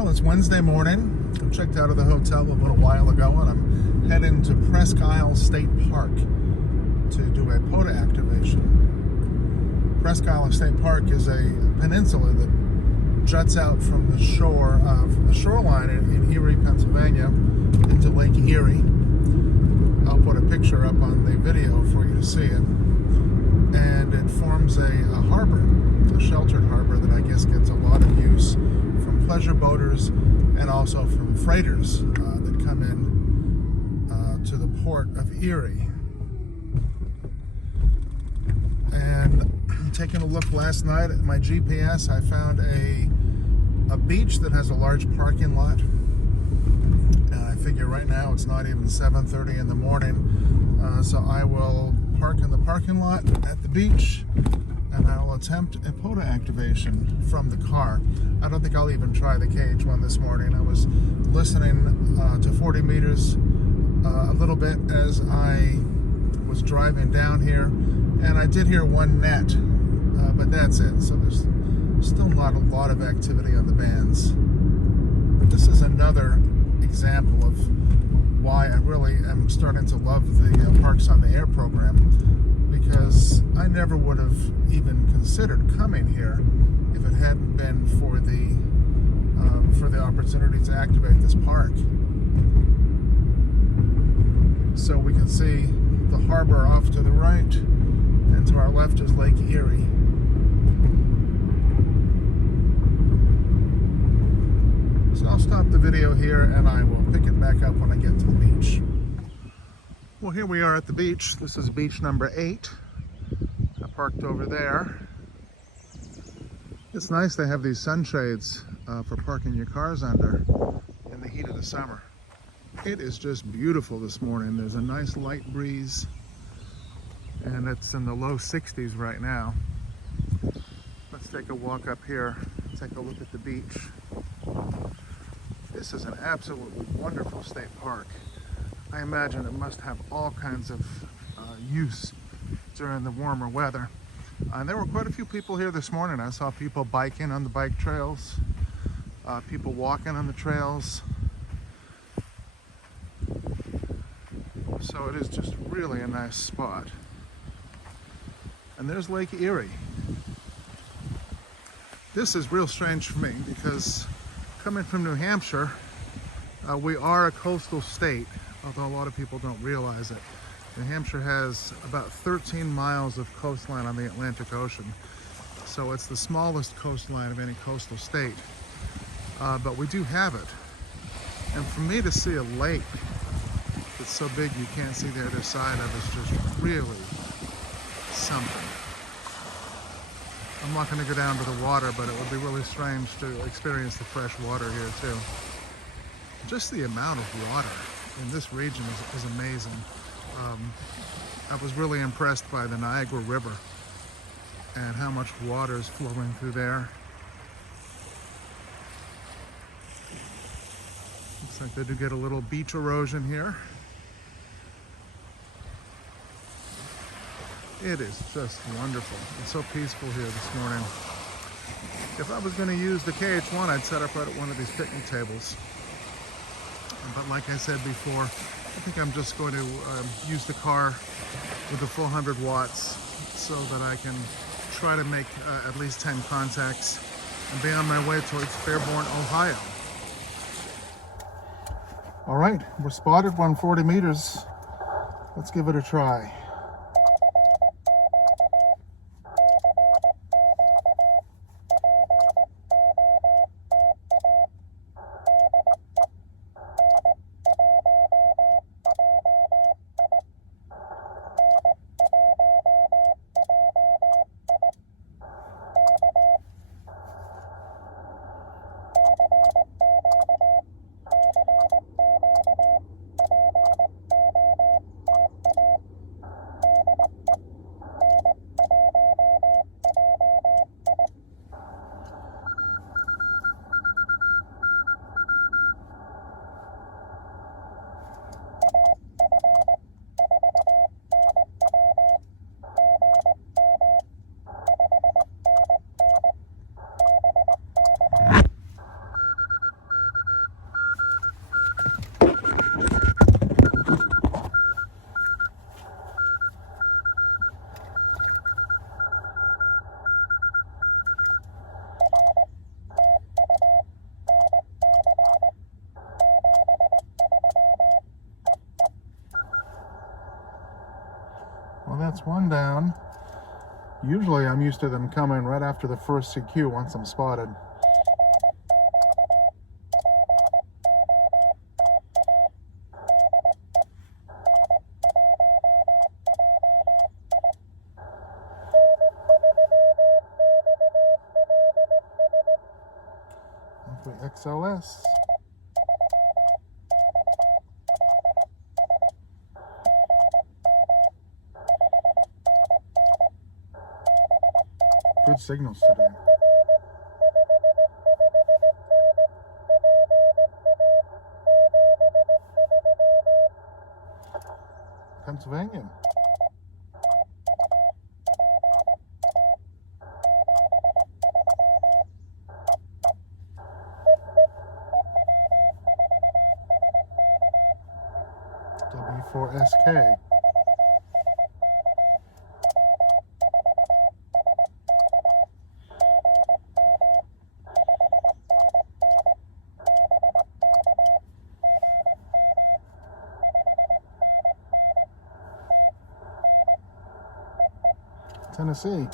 Well, it's Wednesday morning. I checked out of the hotel a little while ago and I'm heading to Presque Isle State Park to do a POTA activation. Presque Isle State Park is a peninsula that juts out from the shore, from the shoreline in Erie, Pennsylvania, into Lake Erie. I'll put a picture up on the video for you to see it. And it forms a harbor, a sheltered harbor that I guess gets a lot of use from pleasure boaters and also from freighters that come in to the port of Erie. And taking a look last night at my GPS, I found a beach that has a large parking lot. I figure right now it's not even 7:30 in the morning, so I will park in the parking lot at the beach and I'll attempt a POTA activation from the car. I don't think I'll even try the KH1 this morning. I was listening to 40 meters a little bit as I was driving down here, and I did hear one net, but that's it. So there's still not a lot of activity on the bands. This is another example of why I really am starting to love the Parks on the Air program, because I never would have even considered coming here if it hadn't been for the opportunity to activate this park. So we can see the harbor off to the right, and to our left is Lake Erie. So I'll stop the video here and I will pick it back up when I get to the beach. Well, here we are at the beach. This is beach number 8. I parked over there. It's nice they have these sunshades for parking your cars under in the heat of the summer. It is just beautiful this morning. There's a nice light breeze and it's in the low 60s right now. Let's take a walk up here and take a look at the beach. This is an absolutely wonderful state park. I imagine it must have all kinds of use during the warmer weather. And there were quite a few people here this morning. I saw people biking on the bike trails, people walking on the trails. So it is just really a nice spot. And there's Lake Erie. This is real strange for me because coming from New Hampshire, we are a coastal state, although a lot of people don't realize it. New Hampshire has about 13 miles of coastline on the Atlantic Ocean, so it's the smallest coastline of any coastal state, but we do have it. And for me to see a lake that's so big you can't see the other side of is just really something. I'm not going to go down to the water, but it would be really strange to experience the fresh water here too. Just the amount of water in this region is amazing. I was really impressed by the Niagara River and how much water is flowing through there. Looks like they do get a little beach erosion here. It is just wonderful. It's so peaceful here this morning. If I was going to use the KH1, I'd set up right at one of these picnic tables. But like I said before, I think I'm just going to use the car with the full 100 watts so that I can try to make at least 10 contacts and be on my way towards Fairborn, Ohio. All right, we're spotted 140 meters. Let's give it a try. that's one down. Usually I'm used to them coming right after the first CQ once I'm spotted. XLS. Good signals today. Pennsylvania. W4SK. Tennessee.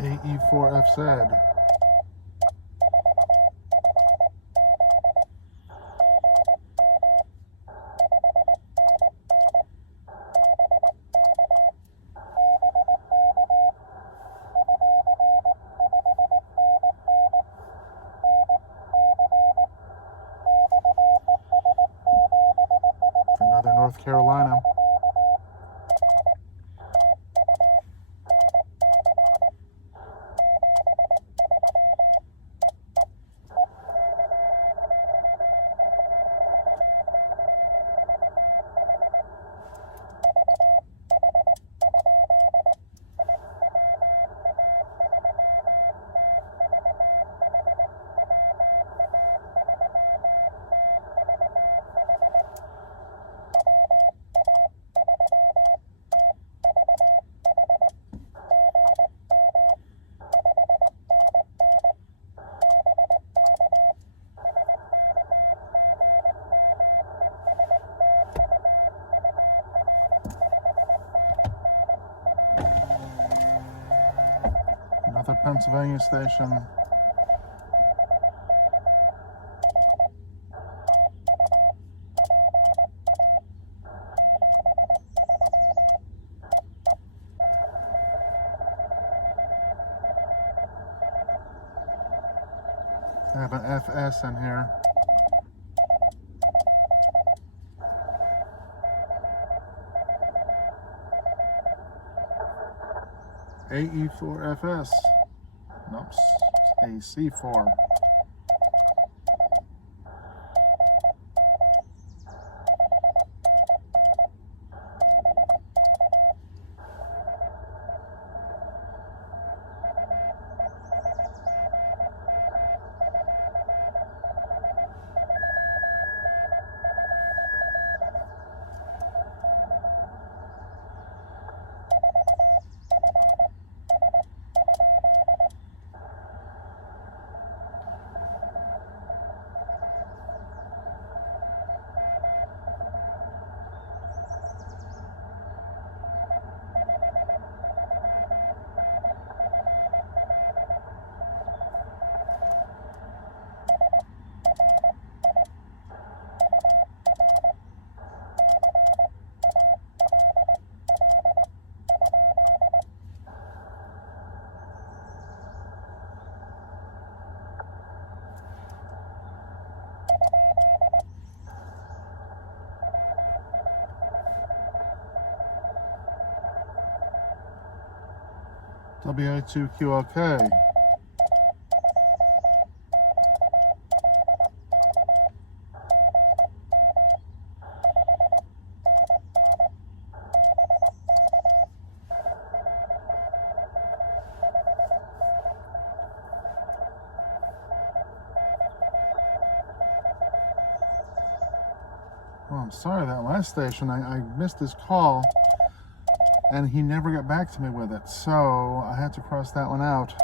AE4FZ. Another North Carolina. Another Pennsylvania station. I have an FS in here. AE4FS. Nope, AC4. WA2QLK. Oh, I'm sorry, that last station, I missed his call. and he never got back to me with it, so I had to cross that one out.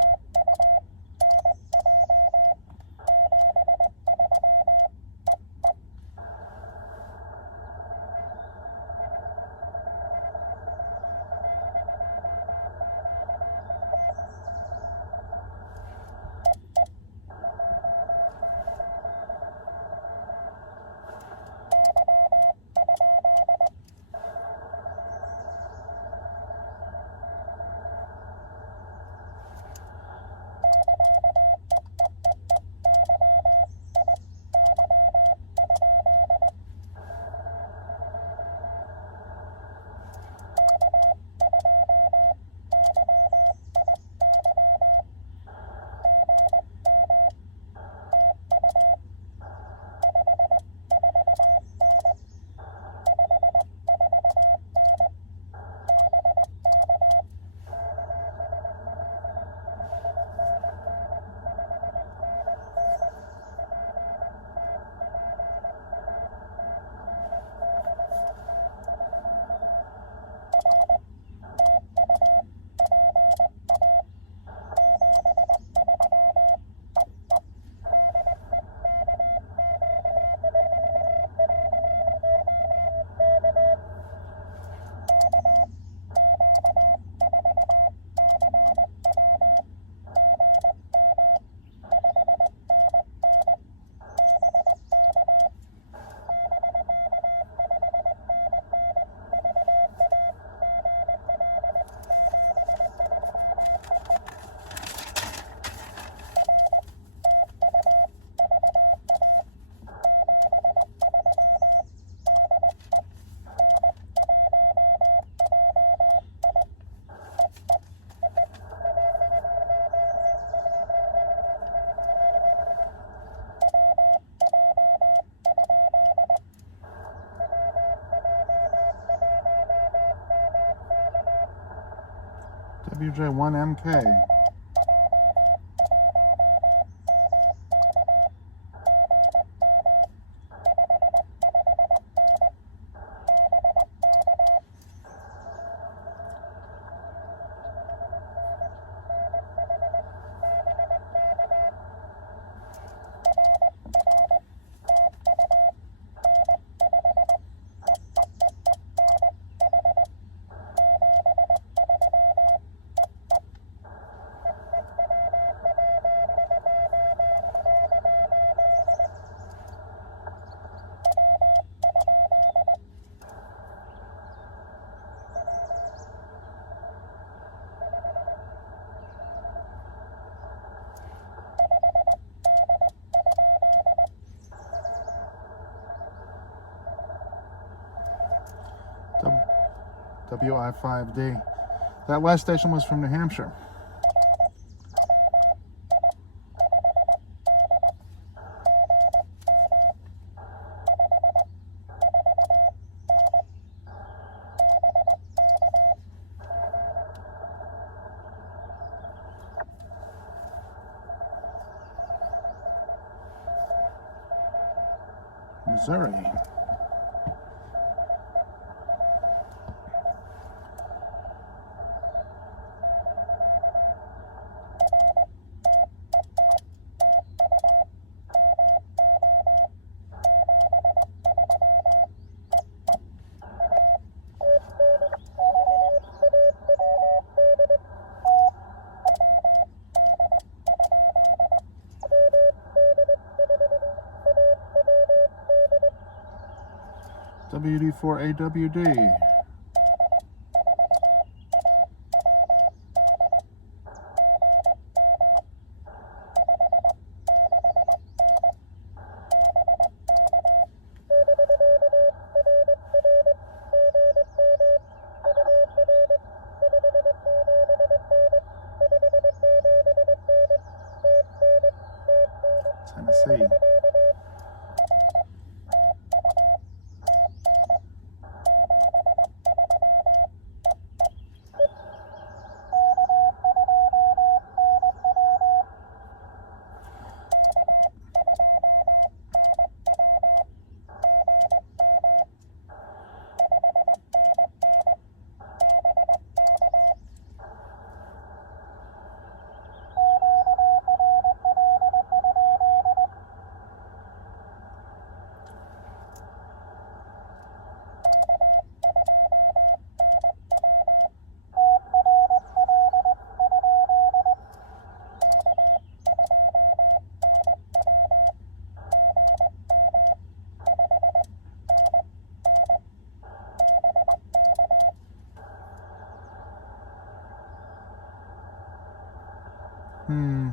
WJ1MK. WI5D. That last station was from New Hampshire. Missouri. WD4AWD. Tennessee.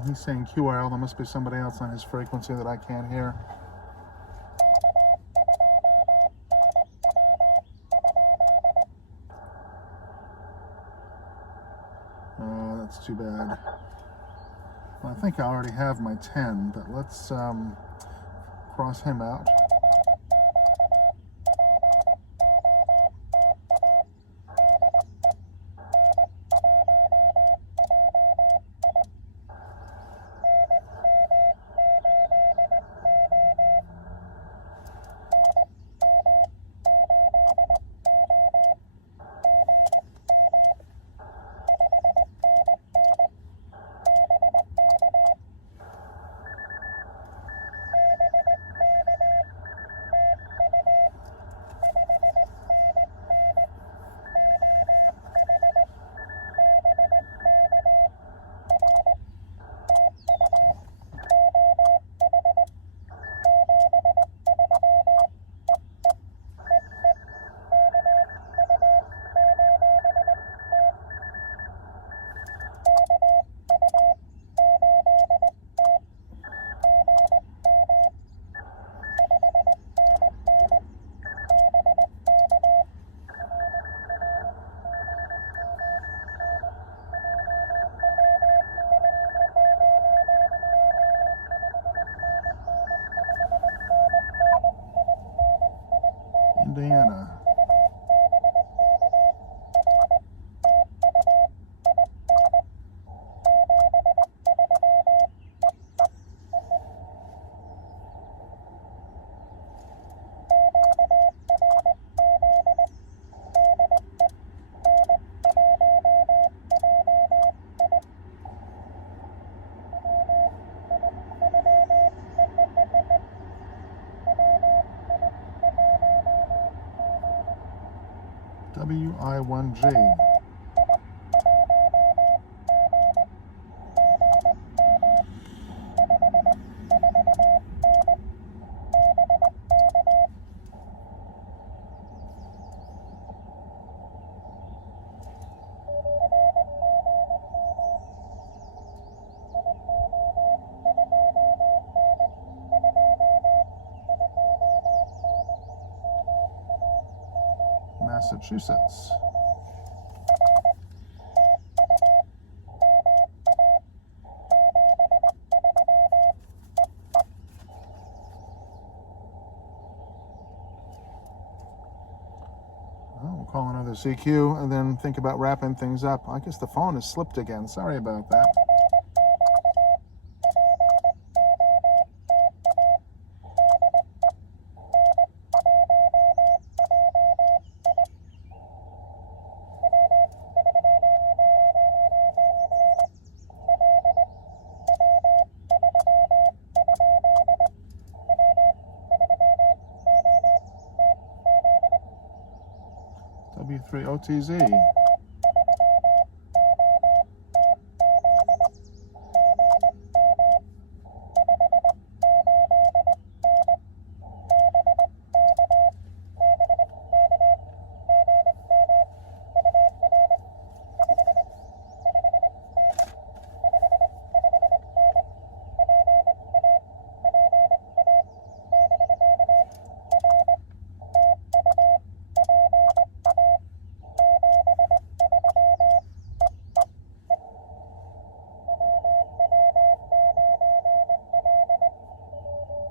He's saying QRL. There must be somebody else on his frequency that I can't hear. That's too bad. Well, I think I already have my 10, but let's cross him out. Indiana. WI1G. Massachusetts. Well, we'll call another CQ and then think about wrapping things up. I guess the phone has slipped again. Sorry about that. W3OTZ.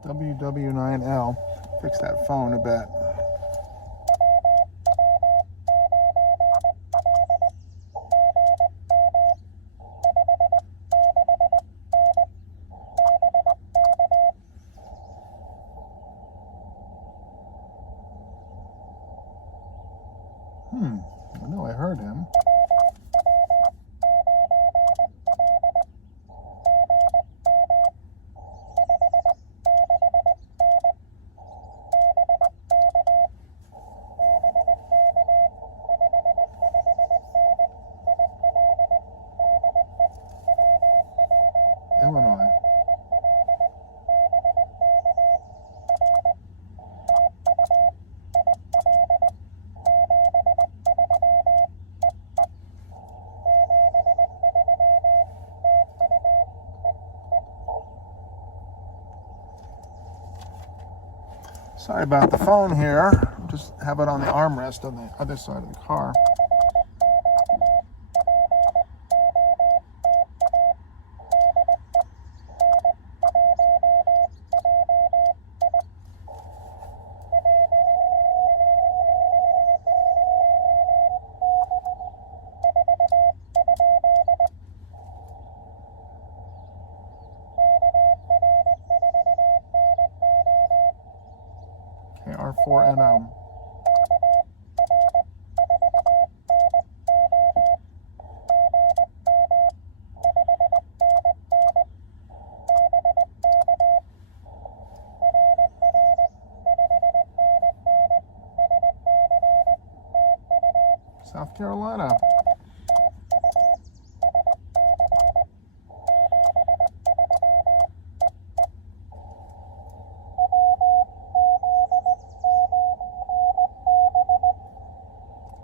WW9L. Fix that phone a bit. I know I heard him. Illinois. Sorry about the phone here. Just have it on the armrest on the other side of the car. R4NO. South Carolina.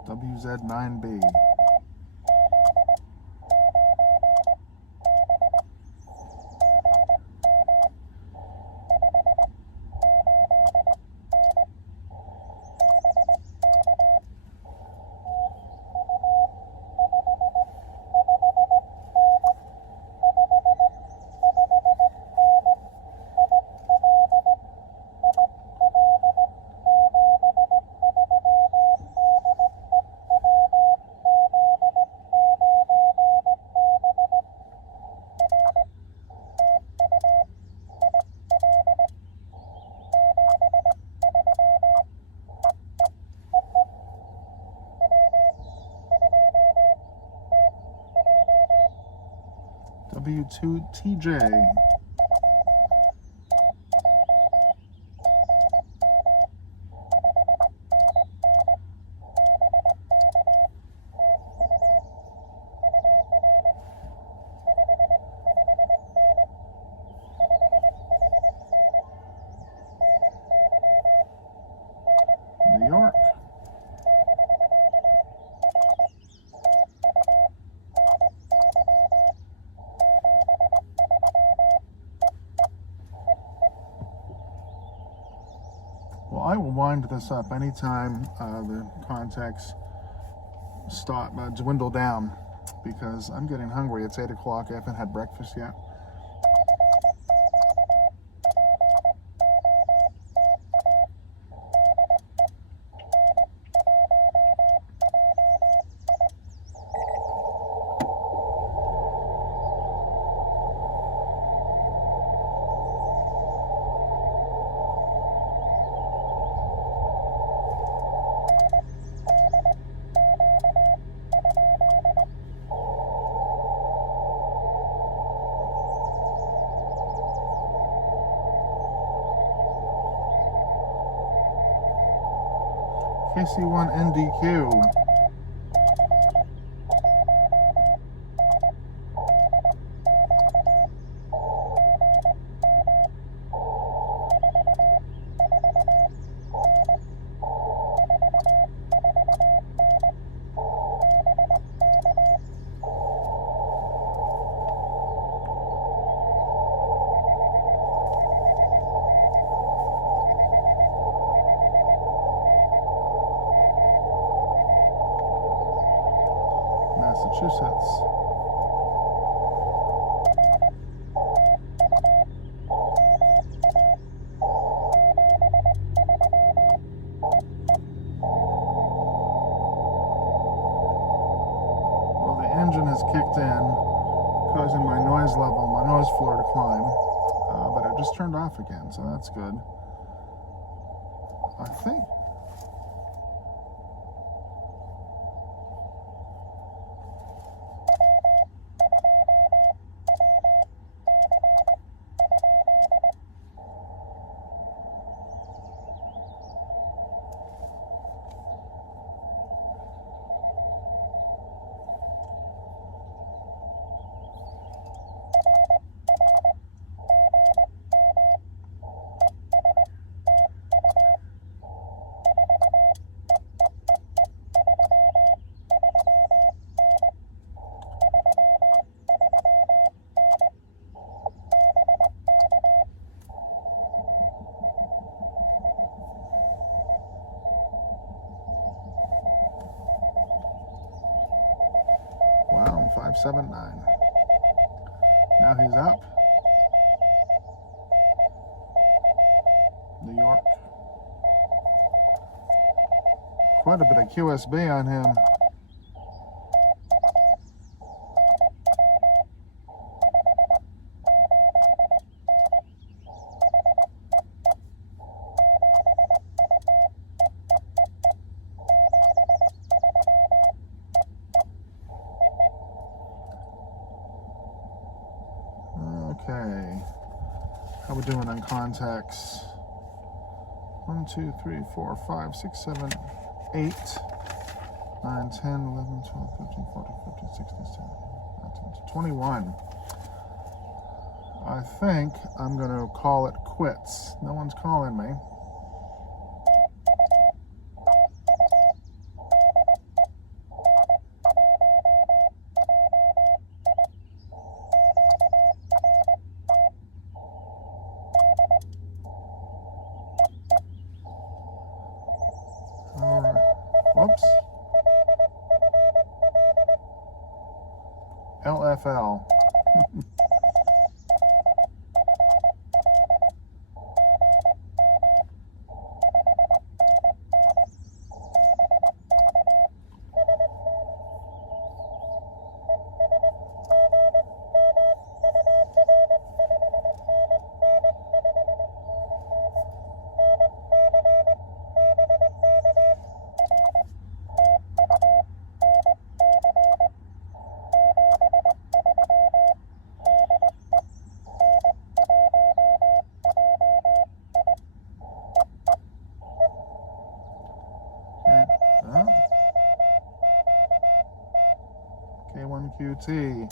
WZ9B. W2TJ. New York. Well, I will wind this up anytime the contacts stop, dwindle down, because I'm getting hungry. It's 8 o'clock. I haven't had breakfast yet. KC1NDQ. Massachusetts. Well, the engine has kicked in, causing my noise level, my noise floor to climb, but it just turned off again, so that's good. I think. 579. Now he's up. New York. Quite a bit of QSB on him. Okay, how we doing on contacts? 1, 2, 3, 4, 5, 6, 7, 8, 9, 10, 11, 12, 13, 14, 15, 16, 17, 19, 21. I think I'm going to call it quits. No one's calling me. All right. Whoops. LFL. K1QT.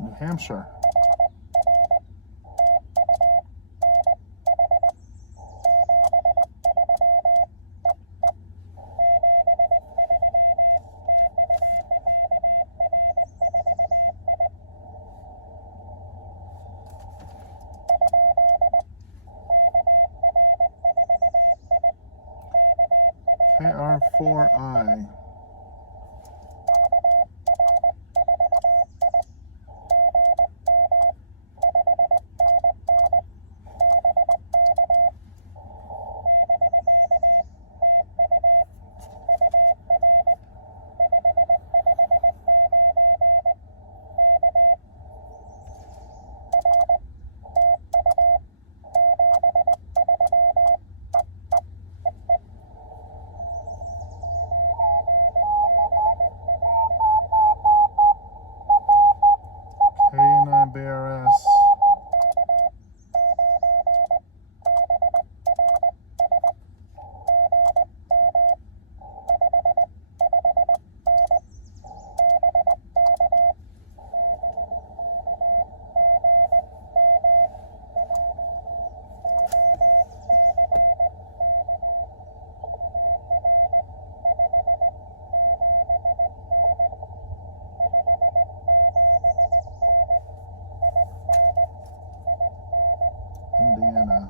New Hampshire. KR4I. BRS. Indiana.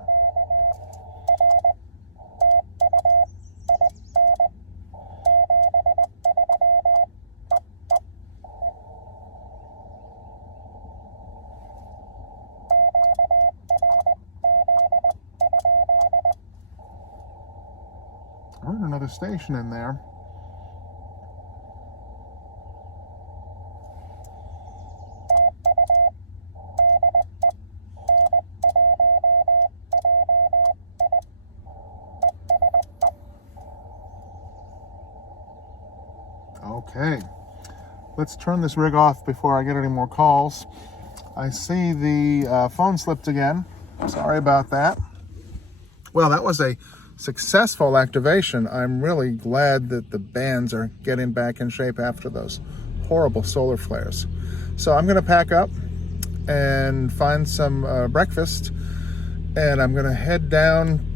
I heard another station in there. Okay, let's turn this rig off before I get any more calls. I see the phone slipped again. Sorry about that. Well, that was a successful activation. I'm really glad that the bands are getting back in shape after those horrible solar flares. So I'm going to pack up and find some breakfast, and I'm going to head down